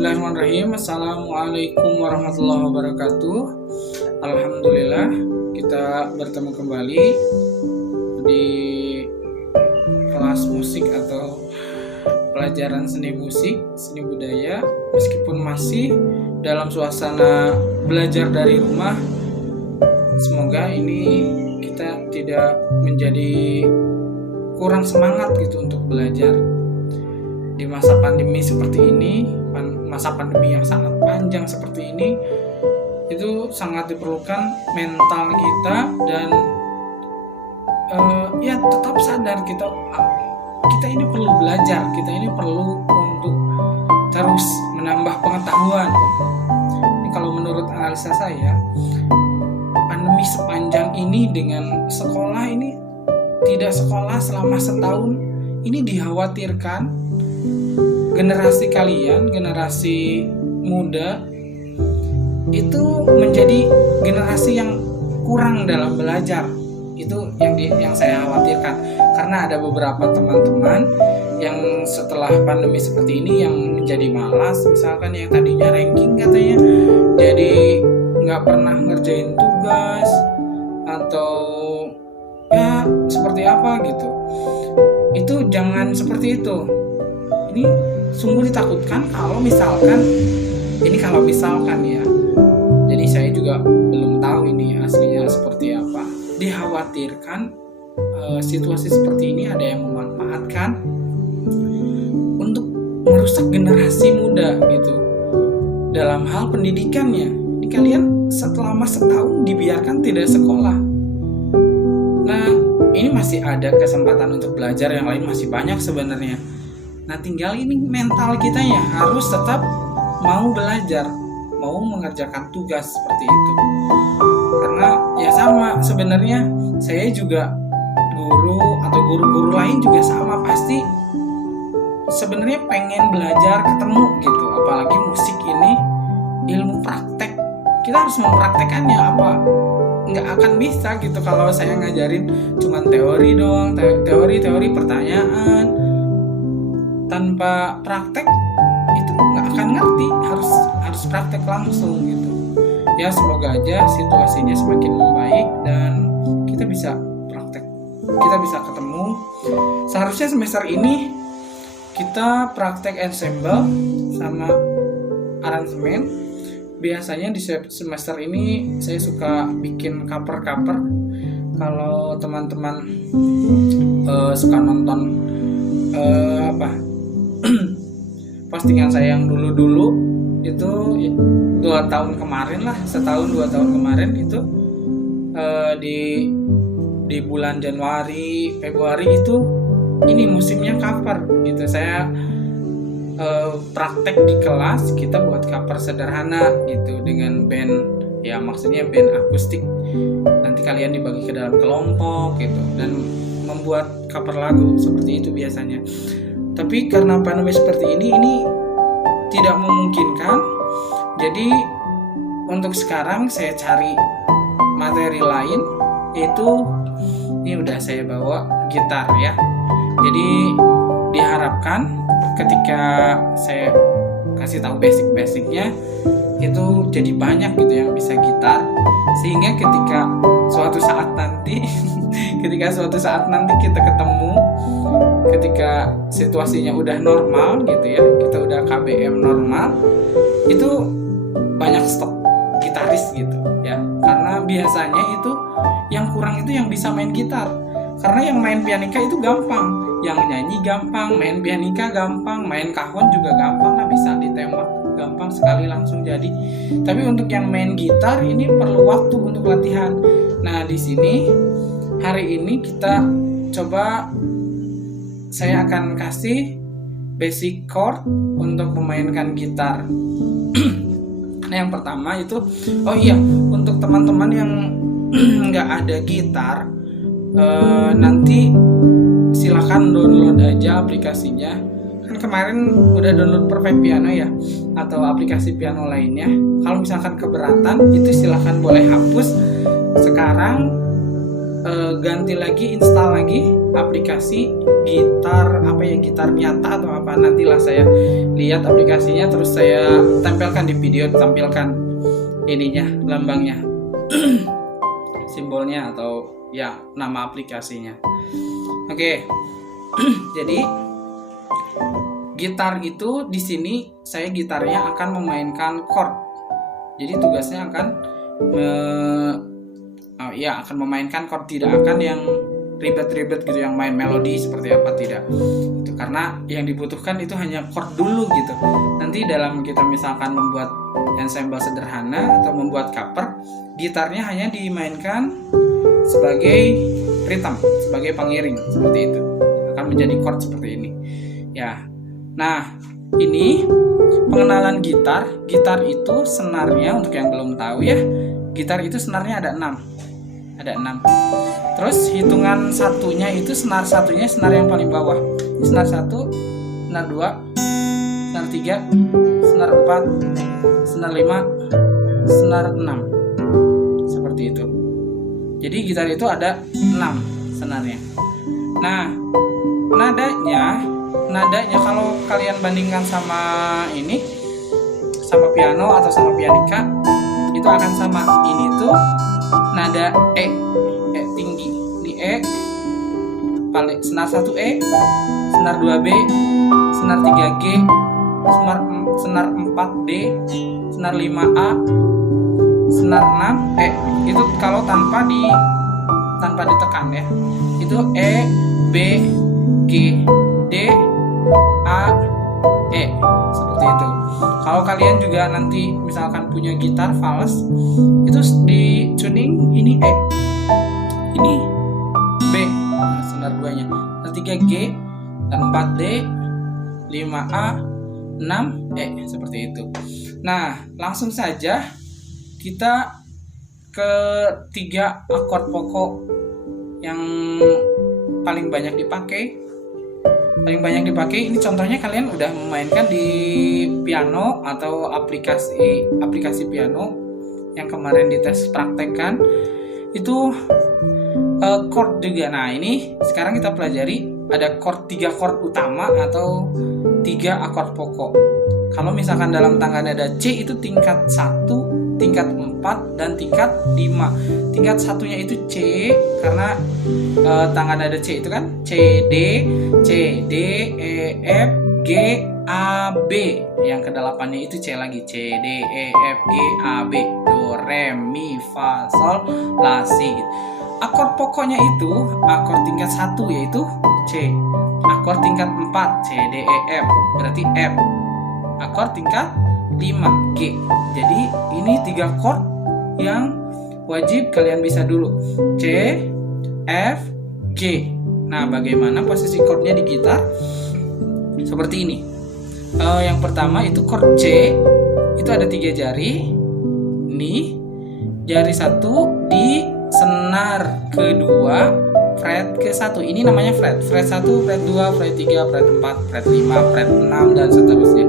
Bismillahirrahmanirrahim. Assalamualaikum warahmatullahi wabarakatuh. Alhamdulillah kita bertemu kembali di kelas musik atau pelajaran seni musik, seni budaya. Meskipun masih dalam suasana belajar dari rumah, semoga ini kita tidak menjadi kurang semangat gitu untuk belajar. Di masa pandemi seperti ini, masa pandemi yang sangat panjang seperti ini, itu sangat diperlukan mental kita dan tetap sadar kita ini perlu belajar, kita ini perlu untuk terus menambah pengetahuan. Ini kalau menurut analisa saya, pandemi sepanjang ini dengan sekolah ini tidak sekolah selama setahun, ini dikhawatirkan generasi kalian, generasi muda itu menjadi generasi yang kurang dalam belajar. Itu yang saya khawatirkan, karena ada beberapa teman-teman yang setelah pandemi seperti ini yang menjadi malas, misalkan yang tadinya ranking katanya jadi nggak pernah ngerjain tugas atau ya seperti apa gitu. Itu jangan seperti itu. Ini sungguh ditakutkan kalau misalkan ya. Jadi saya juga belum tahu ini aslinya seperti apa. Dikhawatirkan situasi seperti ini ada yang memanfaatkan untuk merusak generasi muda gitu dalam hal pendidikannya. Ini kalian selama setahun dibiarkan tidak sekolah. Nah, ini masih ada kesempatan untuk belajar, yang lain masih banyak sebenarnya. Nah, tinggal ini mental kita ya harus tetap mau belajar, mau mengerjakan tugas seperti itu. Karena ya sama sebenarnya, saya juga guru atau guru-guru lain juga sama, pasti sebenarnya pengen belajar ketemu gitu. Apalagi musik ini ilmu praktek, kita harus mempraktekannya. Apa nggak akan bisa gitu kalau saya ngajarin cuman teori doang, teori pertanyaan tanpa praktek itu nggak akan ngerti. Harus praktek langsung gitu ya. Semoga aja situasinya semakin membaik dan kita bisa praktek, kita bisa ketemu. Seharusnya semester ini kita praktek ensemble sama aransemen. Biasanya di semester ini saya suka bikin cover-cover. Kalau teman-teman suka nonton postingan saya yang dulu itu 2 tahun kemarin lah, setahun 2 tahun kemarin itu di bulan Januari Februari itu ini musimnya cover gitu. Saya praktek di kelas, kita buat cover sederhana gitu dengan band, ya maksudnya band akustik. Nanti kalian dibagi ke dalam kelompok gitu dan membuat cover lagu seperti itu biasanya. Tapi karena pandemi seperti ini tidak memungkinkan. Jadi untuk sekarang saya cari materi lain, yaitu ini udah saya bawa gitar ya. Jadi diharapkan ketika saya kasih tahu basic-basicnya itu jadi banyak gitu yang bisa gitar, sehingga ketika suatu saat nanti kita ketemu, ketika situasinya udah normal gitu ya, kita udah KBM normal, itu banyak stok gitaris gitu ya. Karena biasanya itu yang kurang itu yang bisa main gitar. Karena yang main pianika itu gampang, yang nyanyi gampang, main pianika gampang, main kahon juga gampang, nah bisa ditembak gampang sekali langsung jadi. Tapi untuk yang main gitar ini perlu waktu untuk latihan. Nah, di sini hari ini kita coba, saya akan kasih basic chord untuk memainkan gitar. Nah, yang pertama itu, untuk teman-teman yang nggak ada gitar, nanti silakan download aja aplikasinya. Kan kemarin udah download Perfect Piano ya, atau aplikasi piano lainnya. Kalau misalkan keberatan itu silakan boleh hapus. Sekarang ganti lagi, install lagi aplikasi gitar, apa ya, gitar nyata atau apa, nantilah saya lihat aplikasinya, terus saya tempelkan di video, tampilkan ininya, lambangnya simbolnya atau ya nama aplikasinya. Oke. Jadi gitar itu di sini saya gitarnya akan memainkan chord. Jadi tugasnya akan akan memainkan chord, tidak akan yang ribet-ribet gitu, yang main melodi seperti apa, tidak. Itu karena yang dibutuhkan itu hanya chord dulu gitu. Nanti dalam kita misalkan membuat ensemble sederhana atau membuat cover, gitarnya hanya dimainkan sebagai rhythm, sebagai pengiring seperti itu. Akan menjadi chord seperti ini. Ya. Nah, ini pengenalan gitar. Gitar itu senarnya, untuk yang belum tahu ya, gitar itu senarnya ada 6. Ada 6. Terus hitungan satunya itu senar satunya, senar yang paling bawah. Senar 1, senar 2, senar 3, senar 4, senar 5, senar 6. Seperti itu. Jadi gitar itu ada 6 senarnya. Nah, nadanya kalau kalian bandingkan sama ini, sama piano atau sama pianika, itu akan sama. Ini tuh nada E tinggi. Ini E, senar 1 E, senar 2 B, senar 3 G, senar 4 D, senar 5 A, senar 6 E. Itu kalau tanpa ditekan ya. Itu E, B, G, D, A, E, seperti itu. Kalau kalian juga nanti misalkan punya gitar fals, itu di tuning ini E, ini B, nah, senar 2-nya, senar 3 G, dan 4 D, 5 A, 6 E, seperti itu. Nah, langsung saja kita ke 3 akord pokok yang paling banyak dipakai. Ini contohnya kalian udah memainkan di piano atau aplikasi piano yang kemarin dites praktekkan itu chord juga. Nah, ini sekarang kita pelajari ada 3 chord utama atau 3 akord pokok. Kalau misalkan dalam tangga nada C itu tingkat 1, tingkat 4, dan tingkat 5. Tingkat satunya itu C karena tangga nada C itu kan C D, E F, G, A, B. Yang ke-8-nya itu C lagi, C D, E F, G, A, B. Do, re, mi, fa, sol, la, si. Akord pokoknya itu akord tingkat 1 yaitu C. Akord tingkat 4 C, D, E, F, berarti F. Akord tingkat 5 G. Jadi ini 3 chord yang wajib kalian bisa dulu, C, F, G. Nah, bagaimana posisi chordnya di gitar? Seperti ini. Yang pertama itu chord C, itu ada 3 jari. Ini jari 1 di senar kedua fret ke-1. Ini namanya fret. Fret 1, fret 2, fret 3, fret 4, fret 5, fret 6, dan seterusnya.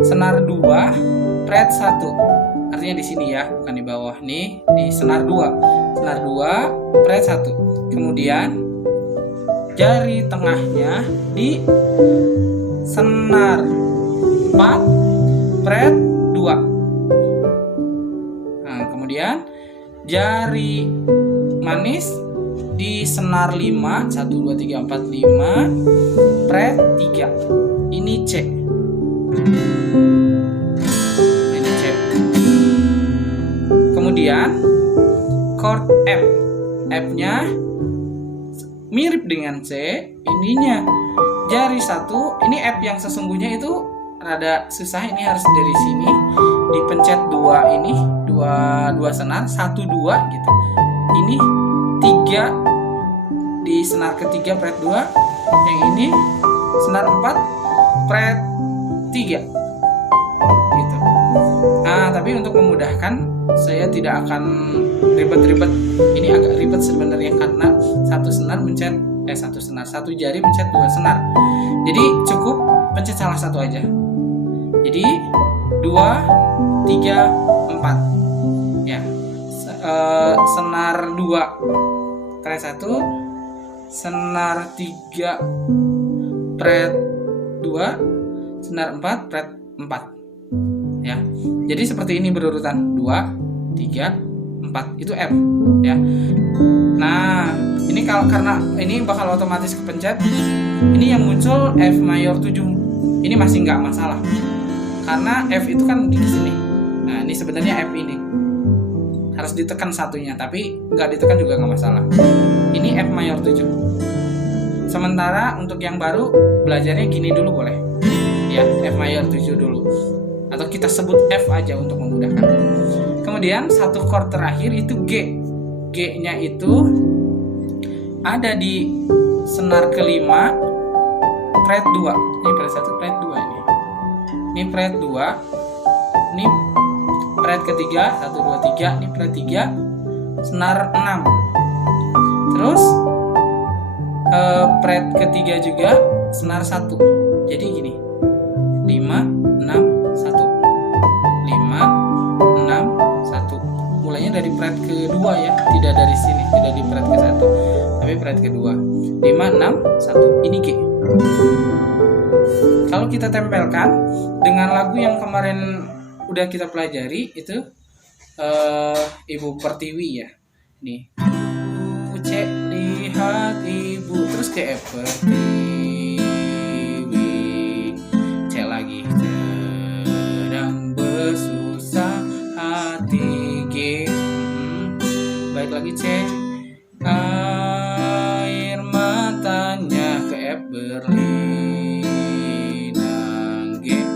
Senar 2, fret 1. Artinya di sini ya, bukan di bawah. Nih, di senar 2. Senar 2, fret 1. Kemudian jari tengahnya di senar 4, fret 2. Nah, kemudian jari manis di senar 5, 1, 2, 3, 4, 5, fret 3. Ini C. Ini C. Kemudian chord F. F-nya mirip dengan C. Ininya jari 1. Ini F yang sesungguhnya itu rada susah. Ini harus dari sini dipencet 2 ini, 2 senar, 1, 2 gitu. Ini 3 di senar ketiga fret 2, yang ini senar 4 fret 3 gitu. Nah, tapi untuk memudahkan saya tidak akan ribet-ribet. Ini agak ribet sebenarnya karena satu jari mencet 2 senar. Jadi cukup pencet salah satu aja. Jadi 2, 3, 4 ya. Senar 2 fret 1, senar 3 fret 2, senar 4 fret 4 ya. Jadi seperti ini berurutan 2, 3, 4 itu F ya. Nah, ini karena ini bakal otomatis kepencet, ini yang muncul F mayor 7. Ini masih nggak masalah. Karena F itu kan di sini. Nah, ini sebenarnya F ini. Harus ditekan satunya, tapi nggak ditekan juga nggak masalah. Ini F mayor 7. Sementara untuk yang baru belajarnya gini dulu boleh. Ya, F mayor 7 dulu. Atau kita sebut F aja untuk memudahkan. Kemudian satu chord terakhir itu G. G-nya itu ada di senar kelima fret 2. Ini fret 1, fret 2 ini. Ini fret 2. Ini fret ketiga 1 2 3, ini fret 3 senar 6. Terus fret ketiga juga senar 1. Jadi gini. 5 6 1. 5 6 1. Mulainya dari fret kedua ya, tidak dari sini, tidak di fret ke-1, tapi fret kedua. 5 6 1. Ini G. Kalau kita tempelkan dengan lagu yang kemarin udah kita pelajari itu Ibu Pertiwi ya. Nih. Cek lihat ibu, terus ke F Pertiwi. Cek lagi sedang bersusah hati G. Baik lagi cek air matanya ke F berlinang G.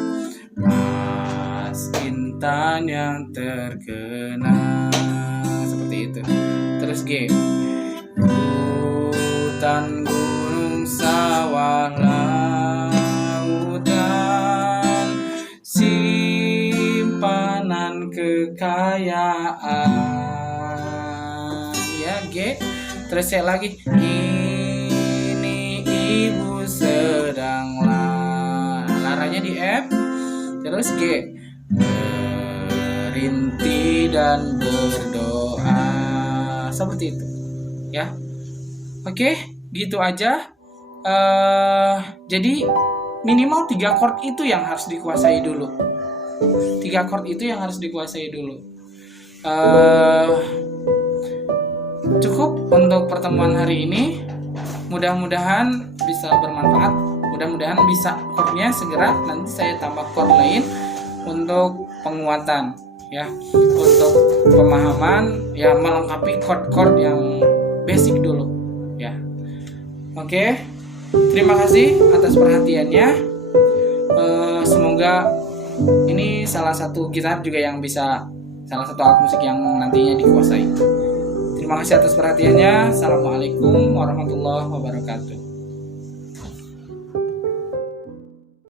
Intan yang terkenal, seperti itu. Terus G. Hutan, gunung, sawah, lautan, simpanan kekayaan. Ya G. Terus C lagi. Ini ibu sedang laranya di F. Terus G. Berhenti dan berdoa, seperti itu ya. Oke, gitu aja. Jadi minimal 3 chord itu yang harus dikuasai dulu. 3 chord itu yang harus dikuasai dulu. Cukup untuk pertemuan hari ini. Mudah-mudahan bisa bermanfaat. Mudah-mudahan bisa chordnya segera. Nanti saya tambah chord lain untuk penguatan ya, untuk pemahaman ya, melengkapi chord-chord yang basic dulu ya. Oke, terima kasih atas perhatiannya. Semoga ini salah satu gitar juga yang bisa, salah satu alat musik yang nantinya dikuasai. Terima kasih atas perhatiannya. Assalamualaikum warahmatullahi wabarakatuh.